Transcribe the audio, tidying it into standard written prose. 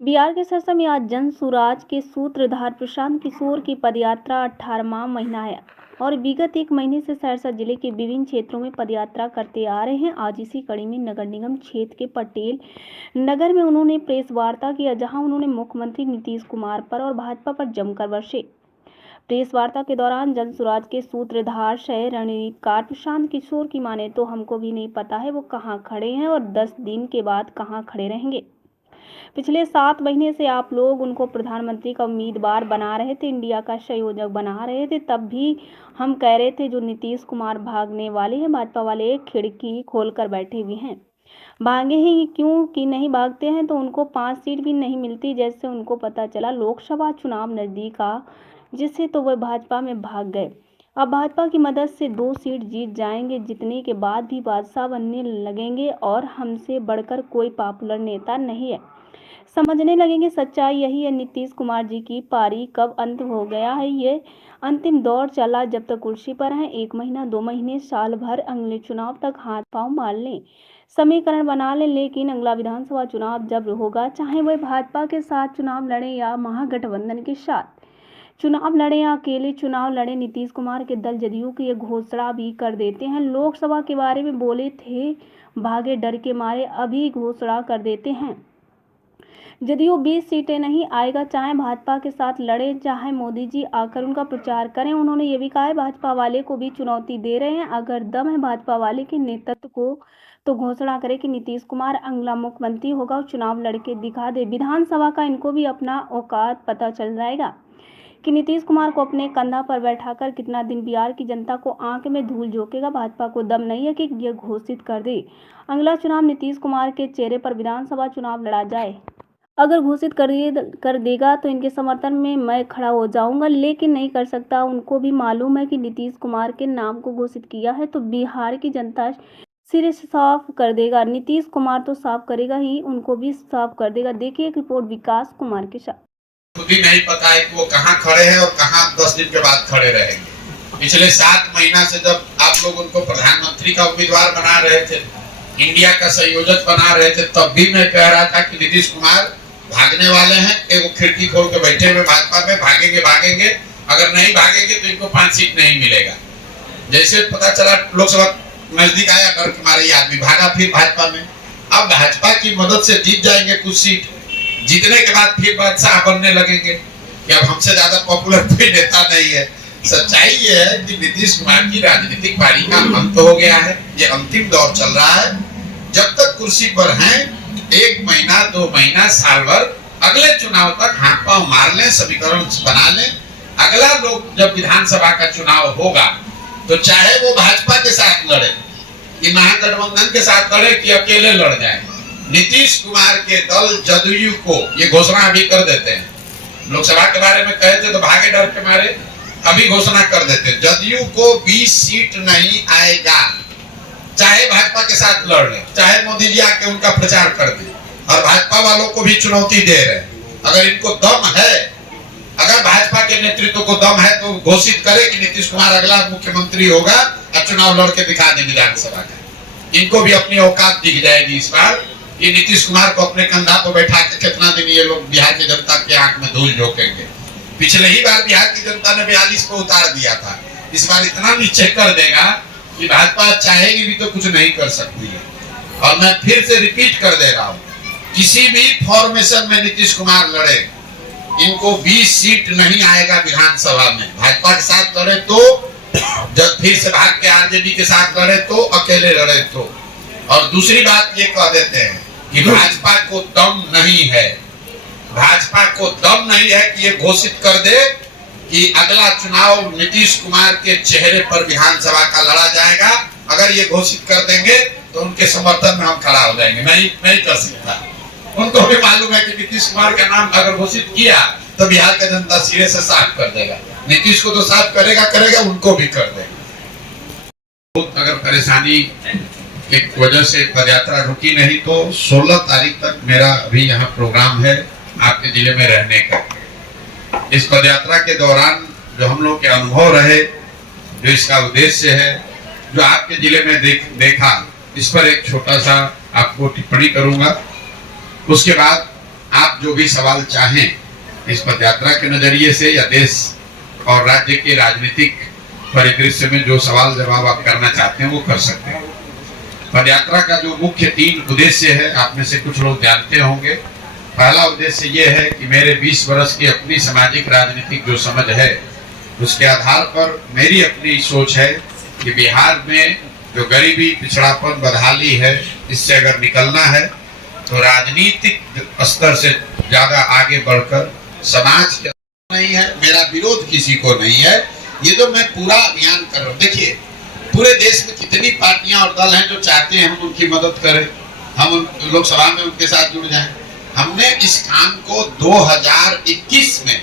बिहार के सरसा में आज जन सुराज के सूत्रधार प्रशांत किशोर की पदयात्रा 18वां महीना है और विगत एक महीने से सहरसा जिले के विभिन्न क्षेत्रों में पदयात्रा करते आ रहे हैं। आज इसी कड़ी में नगर निगम क्षेत्र के पटेल नगर में उन्होंने प्रेस वार्ता किया, जहां उन्होंने मुख्यमंत्री नीतीश कुमार पर और भाजपा पर जमकर वर्षे। प्रेस वार्ता के दौरान जन सुराज के सूत्रधार शह रणनीतिकार प्रशांत किशोर की माने तो हमको भी नहीं पता है वो कहाँ खड़े हैं और 10 दिन के बाद कहाँ खड़े रहेंगे। पिछले 7 महीने से आप लोग उनको प्रधानमंत्री का उम्मीदवार बना रहे थे, इंडिया का संयोजक बना रहे थे। तब भी हम कह रहे थे जो नीतीश कुमार भागने वाले हैं, भाजपा वाले खिड़की खोलकर बैठे हुए हैं। भागे ही क्यों कि नहीं भागते हैं तो उनको 5 सीट भी नहीं मिलती। जैसे उनको पता चला लोकसभा चुनाव नजदीक आ जिससे तो वह भाजपा में भाग गए। अब भाजपा की मदद से 2 सीट जीत जाएंगे, जीतने के बाद भी बादशाह बनने लगेंगे और हमसे बढ़कर कोई पॉपुलर नेता नहीं है। समझने लगेंगे सच्चाई यही है। नीतीश कुमार जी की पारी कब अंत हो गया है, ये अंतिम दौर चला जब तक कुर्सी पर हैं। 1 महीना 2 महीने साल भर अगले चुनाव तक हाथ पांव मार लें, समीकरण बना लें, लेकिन अगला विधानसभा चुनाव जब होगा, चाहे वह भाजपा के साथ चुनाव लड़े या महागठबंधन के साथ चुनाव लड़े या अकेले चुनाव लड़े, नीतीश कुमार के दल जदयू की ये घोषणा भी कर देते हैं। लोकसभा के बारे में बोले थे भागे डर के मारे, अभी घोषणा कर देते हैं जदयू 20 सीटें नहीं आएगा, चाहे भाजपा के साथ लड़े, चाहे मोदी जी आकर उनका प्रचार करें। उन्होंने ये भी कहा है भाजपा वाले को भी चुनौती दे रहे हैं, अगर दम है भाजपा वाले के नेतृत्व को तो घोषणा करे कि नीतीश कुमार अगला मुख्यमंत्री होगा और चुनाव लड़के दिखा दे। विधानसभा का इनको भी अपना औकात पता चल जाएगा कि नीतीश कुमार को अपने कंधा पर बैठाकर कितना दिन बिहार की जनता को आंख में धूल झोंकेगा। भाजपा को दम नहीं है कि यह घोषित कर दे अगला चुनाव नीतीश कुमार के चेहरे पर विधानसभा चुनाव लड़ा जाए। अगर घोषित कर देगा तो इनके समर्थन में मैं खड़ा हो जाऊंगा, लेकिन नहीं कर सकता। उनको भी मालूम है कि नीतीश कुमार के नाम को घोषित किया है तो बिहार की जनता सिरे से साफ कर देगा। नीतीश कुमार तो साफ करेगा ही, उनको भी साफ कर देगा। देखिए एक रिपोर्ट विकास कुमार के साथ। खुद भी नहीं पता है कि वो कहाँ खड़े हैं और कहाँ 10 दिन के बाद खड़े रहेंगे। पिछले 7 महीना से जब आप लोग उनको प्रधानमंत्री का उम्मीदवार बना रहे थे, इंडिया का संयोजक बना रहे थे, तब भी मैं कह रहा था कि नीतीश कुमार भागने वाले हैं। एक वो खिड़की खोल के बैठे हुए भाजपा में, भागेंगे, अगर नहीं भागेंगे तो इनको 5 सीट नहीं मिलेगा। जैसे पता चला लोकसभा नजदीक आया, डर के मारे आदमी भागा फिर भाजपा में। अब भाजपा की मदद से जीत जाएंगे कुछ सीट, जीतने के बाद फिर बादशाह बनने लगेंगे कि अब हमसे ज्यादा पॉपुलर कोई नेता नहीं है। सच्चाई ये है कि नीतीश कुमार की राजनीतिक पारी का अंत हो गया है, ये अंतिम दौर चल रहा है। जब तक कुर्सी पर हैं 1 महीना 2 महीना साल भर अगले चुनाव तक हाथ पांव मार लें, समीकरण बना लें। अगला लोग जब विधानसभा का चुनाव होगा तो चाहे वो भाजपा के साथ लड़े कि महागठबंधन के साथ लड़े कि अकेले लड़ जाए, नीतीश कुमार के दल जदयू को ये घोषणा अभी कर देते हैं। लोकसभा के बारे में कहे थे तो भागे डर के मारे, अभी घोषणा कर देते हैं जदयू को 20 सीट नहीं आएगा, चाहे भाजपा के साथ लड़ ले, चाहे मोदी जी आके उनका प्रचार कर दे। और भाजपा वालों को भी चुनौती दे रहे हैं, अगर इनको दम है, अगर भाजपा के नेतृत्व को दम है तो घोषित करे कि नीतीश कुमार अगला मुख्यमंत्री होगा और चुनाव लड़ के दिखा दे विधानसभा का। इनको भी अपनी औकात दिख जाएगी इस बार। ये नीतीश कुमार को अपने कंधा पर बैठा के कितना दिन ये लोग बिहार की जनता के आंख में धूल झोंकेंगे। पिछले ही बार बिहार की जनता ने 42 को उतार दिया था, इस बार इतना नीचे कर देगा कि भाजपा चाहेगी भी तो कुछ नहीं कर सकती है। और मैं फिर से रिपीट कर दे रहा हूँ, किसी भी फॉर्मेशन में नीतीश कुमार लड़े, इनको 20 सीट नहीं आएगा विधानसभा में। भाजपा के साथ लड़े तो, जब फिर से भाग के आरजेडी के साथ लड़े तो, अकेले लड़े तो। और दूसरी बात ये कह देते हैं कि भाजपा को दम नहीं है, भाजपा को दम नहीं है कि ये घोषित कर दे कि अगला चुनाव नीतीश कुमार के चेहरे पर विधानसभा का लड़ा जाएगा। अगर ये घोषित कर देंगे तो उनके समर्थन में हम खड़ा हो जाएंगे। नहीं कर सकता। उनको भी मालूम है कि नीतीश कुमार का नाम अगर घोषित किया तो बिहार का जनता सिरे से साफ कर देगा। नीतीश को तो साफ करेगा, उनको भी कर देगा। अगर परेशानी एक वजह से पदयात्रा रुकी नहीं तो 16 तारीख तक मेरा अभी यहाँ प्रोग्राम है आपके जिले में रहने का। इस पदयात्रा के दौरान जो हम लोग के अनुभव रहे, जो इसका उद्देश्य है, जो आपके जिले में देखा, इस पर एक छोटा सा आपको टिप्पणी करूंगा। उसके बाद आप जो भी सवाल चाहें इस पद यात्रा के नजरिए से या देश और राज्य के राजनीतिक परिदृश्य में जो सवाल जवाब आप करना चाहते हैं वो कर सकते हैं। पद यात्रा का जो मुख्य 3 उद्देश्य है आप में से कुछ लोग जानते होंगे। पहला उद्देश्य ये है कि मेरे 20 वर्ष की अपनी सामाजिक राजनीतिक जो समझ है उसके आधार पर मेरी अपनी सोच है कि बिहार में जो गरीबी, पिछड़ापन, बदहाली है, इससे अगर निकलना है तो राजनीतिक स्तर से ज्यादा आगे बढ़कर समाज के नहीं है। मेरा विरोध किसी को नहीं है। ये जो मैं पूरा अभियान कर रहा हूँ, देखिए पूरे देश में कितनी पार्टियां और दल हैं जो चाहते हैं हम उनकी मदद करें, हम लोकसभा में उनके साथ जुड़ जाएं। हमने इस काम को 2021 में